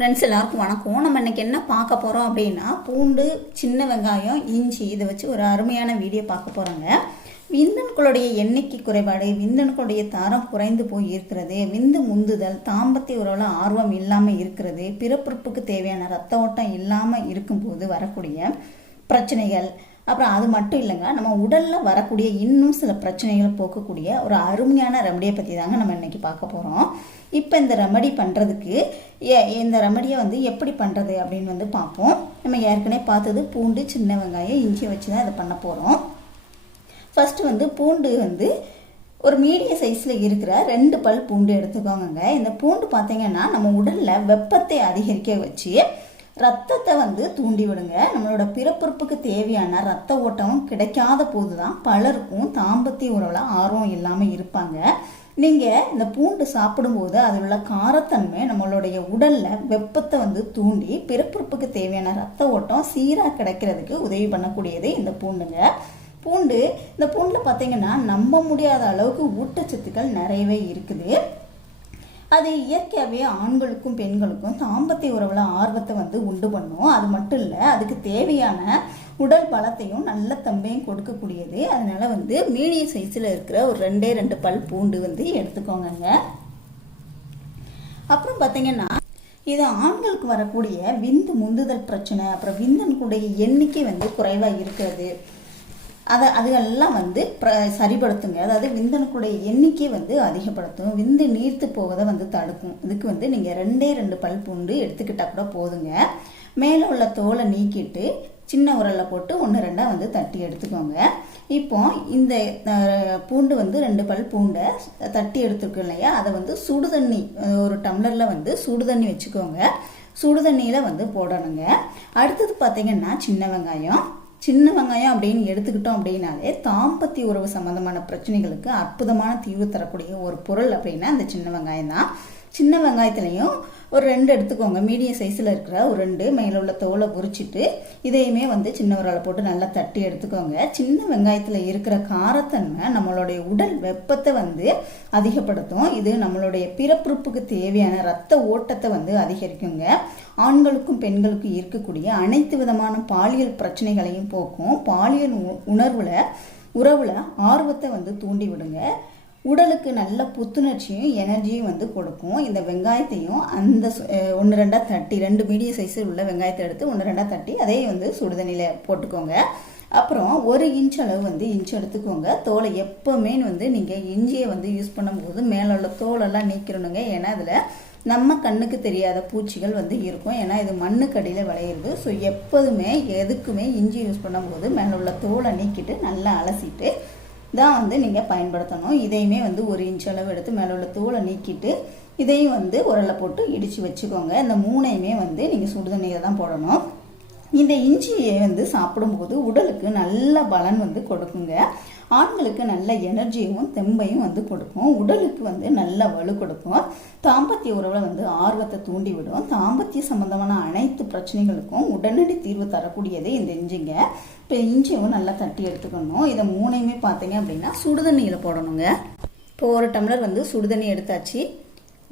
Friends எல்லாருக்கும் வணக்கம். நம்ம இன்றைக்கி என்ன பார்க்க போகிறோம் அப்படின்னா பூண்டு சின்ன வெங்காயம் இஞ்சி இதை வச்சு ஒரு அருமையான வீடியோ பார்க்க போகிறோங்க விந்தணுக்களுடைய எண்ணிக்கை குறைபாடு விந்தணுக்களுடைய தரம் குறைந்து போய் இருக்கிறது விந்து முந்துதல் தாம்பத்திய உறவில் ஆர்வம் இல்லாமல் இருக்கிறது பிறப்புறுப்புக்கு தேவையான ரத்த ஓட்டம் இல்லாமல் இருக்கும்போது வரக்கூடிய பிரச்சனைகள் அப்புறம் அது மட்டும் இல்லைங்க நம்ம உடலில் வரக்கூடிய இன்னும் சில பிரச்சனைகளை போக்கக்கூடிய ஒரு அருமையான ரெமடியை பற்றி தாங்க நம்ம இன்னைக்கு பார்க்க போகிறோம் இப்போ இந்த ரெமடி பண்ணுறதுக்கு இந்த ரெமடியை வந்து எப்படி பண்ணுறது அப்படின்னு வந்து பார்ப்போம். நம்ம ஏற்கனவே பார்த்தது பூண்டு சின்ன வெங்காயம் இஞ்சி வச்சு தான் இதை பண்ண போகிறோம் ஃபஸ்ட்டு வந்து பூண்டு வந்து ஒரு மீடிய சைஸில் இருக்கிற ரெண்டு பல் பூண்டு எடுத்துக்கோங்க இந்த பூண்டு பார்த்திங்கன்னா நம்ம உடலில் வெப்பத்தை அதிகரிக்க வச்சு ரத்தத்தை வந்து தூண்டி விடுங்க நம்மளோட பிறப்புறுப்புக்கு தேவையான ரத்த ஓட்டமும் கிடைக்காத போது தான் பலருக்கும் தாம்பத்திய உறவில் ஆர்வம் இல்லாமல் இருப்பாங்க. நீங்கள் இந்த பூண்டு சாப்பிடும்போது அதில் உள்ள காரத்தன்மை நம்மளுடைய உடலில் வெப்பத்தை வந்து தூண்டி பிறப்புறுப்புக்கு தேவையான ரத்த ஓட்டம் சீராக கிடைக்கிறதுக்கு உதவி பண்ணக்கூடியது இந்த பூண்டுங்க. பூண்டு இந்த பூண்டில் பார்த்தீங்கன்னா நம்ப முடியாத அளவுக்கு ஊட்டச்சத்துக்கள் நிறையவே இருக்குது. அது இயற்கையாகவே ஆண்களுக்கும் பெண்களுக்கும் தாம்பத்திய உறவில் ஆர்வத்தை வந்து உண்டு பண்ணும். அது மட்டும் இல்லை அதுக்கு தேவையான உடல் பலத்தையும் நல்ல தம்பையும் கொடுக்கக்கூடியது. அதனால் வந்து மீடியம் சைஸில் இருக்கிற ஒரு ரெண்டே ரெண்டு பல் பூண்டு வந்து எடுத்துக்கோங்கங்க. அப்புறம் பார்த்தீங்கன்னா இது ஆண்களுக்கு வரக்கூடிய விந்து முந்துதல் பிரச்சனை அப்புறம் விந்தனுக்குடைய எண்ணிக்கை வந்து குறைவாக இருக்கிறது. அதை அதுகளெல்லாம் வந்து ப்ர சரிப்படுத்துங்க. அதாவது விந்தணுக்களுடைய எண்ணிக்கை வந்து அதிகப்படுத்தும். விந்து நீர்த்து போவதை வந்து தடுக்கும். இதுக்கு வந்து நீங்கள் ரெண்டே ரெண்டு பல் பூண்டு எடுத்துக்கிட்டால் கூட போதுங்க. மேலே உள்ள தோலை நீக்கிட்டு சின்ன உரலில் போட்டு ஒன்று ரெண்டாக வந்து தட்டி எடுத்துக்கோங்க. இப்போ இந்த பூண்டு வந்து ரெண்டு பல் பூண்டை தட்டி எடுத்துருக்கோம் இல்லையா? அதை வந்து சுடு தண்ணி ஒரு டம்ளரில் வந்து சுடு தண்ணி வச்சுக்கோங்க. சுடு தண்ணியில் வந்து போடணுங்க. அடுத்தது பார்த்தீங்கன்னா சின்ன வெங்காயம். சின்ன வெங்காயம் அப்படின்னு எடுத்துக்கிட்டோம் அப்படின்னாலே தாம்பத்திய உறவு சம்மந்தமான பிரச்சனைகளுக்கு அற்புதமான தீர்வு தரக்கூடிய ஒரு பொருள் அப்படின்னா அந்த சின்ன வெங்காயம் தான் சின்ன வெங்காயத்துலேயும் ஒரு ரெண்டு எடுத்துக்கோங்க. மீடியம் சைஸில் இருக்கிற ஒரு ரெண்டு மேலே உள்ள தோலை உரிச்சிட்டு இதையுமே வந்து சின்ன உரலை போட்டு நல்லா தட்டி எடுத்துக்கோங்க. சின்ன வெங்காயத்தில் இருக்கிற காரத்தன்மை நம்மளுடைய உடல் வெப்பத்தை வந்து அதிகப்படுத்தும். இது நம்மளுடைய பிறப்புறுப்புக்கு தேவையான ரத்த ஓட்டத்தை வந்து அதிகரிக்குங்க. ஆண்களுக்கும் பெண்களுக்கும் இருக்கக்கூடிய அனைத்து விதமான பாலியல் பிரச்சனைகளையும் போக்கும். பாலியல் உணர்வில் உறவில் ஆர்வத்தை வந்து தூண்டி விடுங்க உடலுக்கு நல்ல புத்துணர்ச்சியும் எனர்ஜியும் வந்து கொடுக்கும். இந்த வெங்காயத்தையும் அந்த ஒன்று ரெண்டாக தட்டி ரெண்டு மீடியம் சைஸில் உள்ள வெங்காயத்தை எடுத்து ஒன்று ரெண்டாக தட்டி அதையும் வந்து சுடுதண்ணியில் போட்டுக்கோங்க. அப்புறம் ஒரு இன்ச் அளவு வந்து இன்ச் எடுத்துக்கோங்க. தோலை எப்போவுமே வந்து நீங்கள் இஞ்சியை வந்து யூஸ் பண்ணும்போது மேலே உள்ள தோலெல்லாம் நீக்கிறணுங்க ஏன்னா அதில் நம்ம கண்ணுக்கு தெரியாத பூச்சிகள் வந்து இருக்கும். ஏன்னா இது மண்ணுக்கடியில் விளையிறது. ஸோ எப்போதுமே எதுக்குமே இஞ்சி யூஸ் பண்ணும்போது மேலே உள்ள தோலை நீக்கிட்டு நல்லா அலசிட்டு தான் வந்து நீங்கள் பயன்படுத்தணும். இதையுமே வந்து ஒரு இன்ச் அளவு எடுத்து மேலே உள்ள தோலை நீக்கிட்டு இதையும் வந்து உரலை போட்டு இடித்து வச்சுக்கோங்க. இந்த மூணையுமே வந்து நீங்கள் சுடுதண்ணியில் தான் போடணும். இந்த இஞ்சியை வந்து சாப்பிடும்போது உடலுக்கு நல்ல பலன் வந்து கொடுக்குங்க. ஆண்களுக்கு நல்ல எனர்ஜியும் தெம்பையும் வந்து கொடுக்கும். உடலுக்கு வந்து நல்ல வலு கொடுக்கும். தாம்பத்திய உறவில் வந்து ஆர்வத்தை தூண்டி விடும் தாம்பத்திய சம்பந்தமான அனைத்து பிரச்சனைகளுக்கும் உடனடி தீர்வு தரக்கூடியது இந்த இஞ்சிங்க. இப்போ இஞ்சியும் நல்லா தட்டி எடுத்துக்கணும். இதை மூணையுமே பார்த்தீங்க அப்படின்னா சுடுதண்ணியில் போடணுங்க. இப்போ ஒரு டம்ளர் வந்து சுடுதண்ணி எடுத்தாச்சு.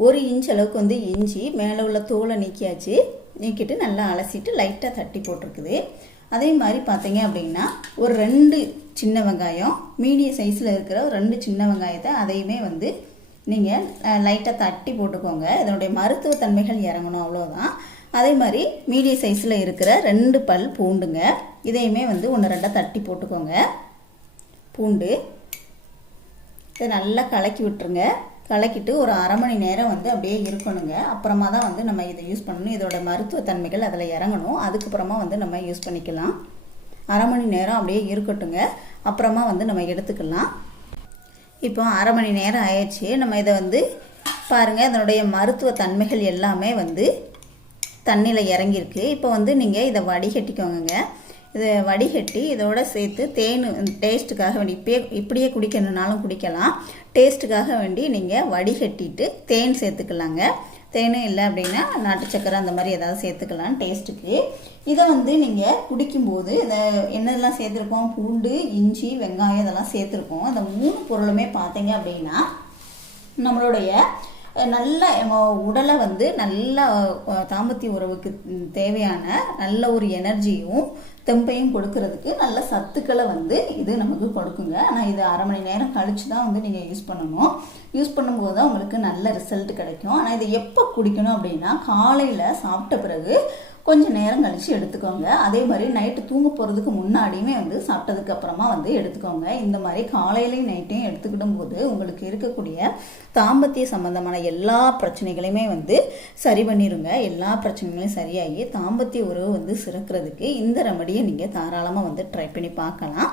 ஒரு இன்ச் அளவுக்கு வந்து இஞ்சி மேலே உள்ள தோலை நீக்கியாச்சு. நீக்கிட்டு நல்லா அலசிட்டு லைட்டாக தட்டி போட்டிருக்குது. அதே மாதிரி பார்த்தீங்க அப்படின்னா ஒரு ரெண்டு சின்ன வெங்காயம் மீடியம் சைஸில் இருக்கிற ஒரு ரெண்டு சின்ன வெங்காயத்தை அதையுமே வந்து நீங்கள் லைட்டாக தட்டி போட்டுக்கோங்க. இதனுடைய மருத்துவ தன்மைகள் இறங்கணும் அவ்வளோதான் அதே மாதிரி மீடியம் சைஸில் இருக்கிற ரெண்டு பல் பூண்டுங்க இதையுமே வந்து ஒன்று ரெண்டாக தட்டி போட்டுக்கோங்க. பூண்டு இதை நல்லா கலக்கி விட்டுருங்க. கலக்கிட்டு ஒரு அரை மணி நேரம் வந்து அப்படியே இருக்கணுங்க. அப்புறமா தான் வந்து நம்ம இதை யூஸ் பண்ணணும். இதோட மருத்துவ தன்மைகள் அதில் இறங்கணும். அதுக்கப்புறமா வந்து நம்ம யூஸ் பண்ணிக்கலாம். அரை மணி நேரம் அப்படியே இருக்கட்டுங்க. அப்புறமா வந்து நம்ம எடுத்துக்கலாம். இப்போ அரை மணி நேரம் ஆயிடுச்சு. நம்ம இதை வந்து பாருங்கள் இதனுடைய மருத்துவ தன்மைகள் எல்லாமே வந்து தண்ணியில் இறங்கியிருக்கு. இப்போ வந்து நீங்கள் இதை வடிகட்டிக்கோங்க இதை வடிகட்டி இதோட சேர்த்து தேன் டேஸ்ட்டுக்காக வேண்டி இப்பயே இப்படியே குடிக்கணுன்னாலும் குடிக்கலாம். டேஸ்ட்டுக்காக வேண்டி நீங்கள் வடிகட்டிட்டு தேன் சேர்த்துக்கலாங்க. தேனும் இல்லை அப்படின்னா நாட்டு சக்கரை அந்த மாதிரி ஏதாவது சேர்த்துக்கலாம் டேஸ்ட்டுக்கு இதை வந்து நீங்கள் குடிக்கும்போது இதை என்னதெல்லாம் சேர்த்துருக்கோம்? பூண்டு இஞ்சி வெங்காயம் இதெல்லாம் சேர்த்துருக்கோம். அந்த மூணு பொருளுமே பார்த்தீங்க அப்படின்னா நம்மளுடைய நல்ல உடலை வந்து நல்ல தாம்பத்திய உறவுக்கு தேவையான நல்ல ஒரு எனர்ஜியும் தெம்பையும் கொடுக்கறதுக்கு நல்ல சத்துக்களை வந்து இது நமக்கு கொடுக்குங்க. ஆனால் இது அரை மணி நேரம் கழிச்சு தான் வந்து நீங்கள் யூஸ் பண்ணணும். யூஸ் பண்ணும்போது தான் உங்களுக்கு நல்ல ரிசல்ட் கிடைக்கும். ஆனால் இதை எப்போ குடிக்கணும் அப்படின்னா காலையில் சாப்பிட்ட பிறகு கொஞ்சம் நேரம் கழித்து எடுத்துக்கோங்க. அதே மாதிரி நைட்டு தூங்க போகிறதுக்கு முன்னாடியுமே வந்து சாப்பிட்டதுக்கு அப்புறமா வந்து எடுத்துக்கோங்க. இந்த மாதிரி காலையிலையும் நைட்டையும் எடுத்துக்கிடும் போது உங்களுக்கு இருக்கக்கூடிய தாம்பத்திய சம்பந்தமான எல்லா பிரச்சனைகளையுமே வந்து சரி பண்ணிடுங்க எல்லா பிரச்சனைகளையும் சரியாகி தாம்பத்திய உறவு வந்து சிறக்கிறதுக்கு இந்த ரெமடியை நீங்கள் தாராளமாக வந்து ட்ரை பண்ணி பார்க்கலாம்.